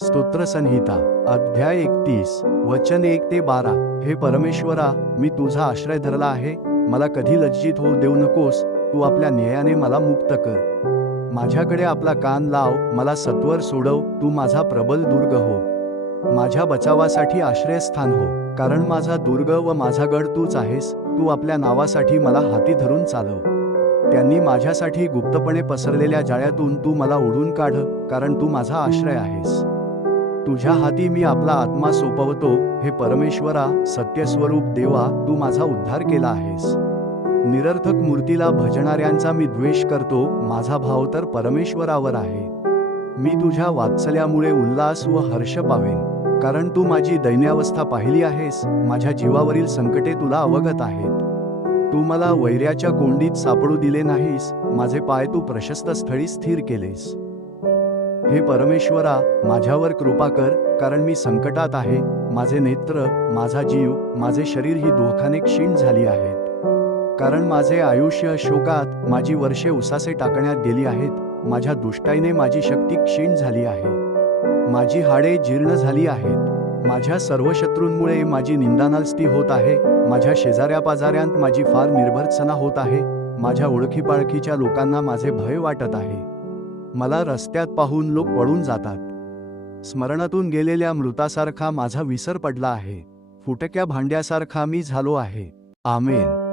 स्तोत्रसंहिता अध्याय 31 वचन 1 ते 12 हे परमेश्वरा, मी तुझा आश्रय धरला आहे. मला कधी लज्जित होऊ देऊ नकोस. तू आपल्या न्यायाने मला मुक्त कर. माझ्याकडे आपला कान लाव, मला सत्वर सोडव. तू माझा प्रबल दुर्ग हो, माझ्या बचावासाठी आश्रयस्थान हो. कारण माझा दुर्ग व माझा गड तूच आहेस. तू आपल्या नावासाठी मला हाती धरून चालव. त्यांनी माझ्यासाठी गुप्तपणे पसरलेल्या जाळ्यातून तू मला ओढून काढ, कारण तू माझा आश्रय आहेस. तुझ्या हाती मी आपला आत्मा सोपवतो. हे परमेश्वरा, सत्यस्वरूप देवा, तू माझा उद्धार केला आहेस. निरर्थक मूर्तीला भजणाऱ्यांचा मी द्वेष करतो. माझा भाव तर परमेश्वरावर आहे. मी तुझ्या वात्सल्यामुळे उल्हास व हर्ष पावेन, कारण तू माझी दैन्यावस्था पाहिली आहेस. माझ्या जीवावरील संकटे तुला अवगत आहेत. तू मला वैऱ्याच्या कोंडीत सापडू दिले नाहीस. माझे पाय तू प्रशस्त स्थळी स्थिर केलेस. हे परमेश्वरा, माझ्यावर कृपा कर, कारण मी संकटात आहे. माझे नेत्र, माझा जीव, माझे शरीर ही दुःखाने क्षीण झाली आहेत. कारण माझे आयुष्य शोकात, माझी वर्षे उसासे टाकण्यात गेली आहेत. माझ्या दुष्टाईने माझी शक्ती क्षीण झाली आहे. माझी हाडे जीर्ण झाली आहेत. माझ्या सर्व शत्रूंमुळे माझी निंदानास्ती होत आहे. माझ्या शेजाऱ्यापाजाऱ्यांत माझी फार निर्भर्त्सना होत आहे. माझ्या ओळखीपाळखीच्या लोकांना माझे भय वाटत आहे. मला रस्त्यात पाहून लोक पळून जातात. स्मरणातून गेलेल्या मृतासारखा माझा विसर पडला आहे. फुटक्या भांड्यासारखा मी झालो आहे. आमेन.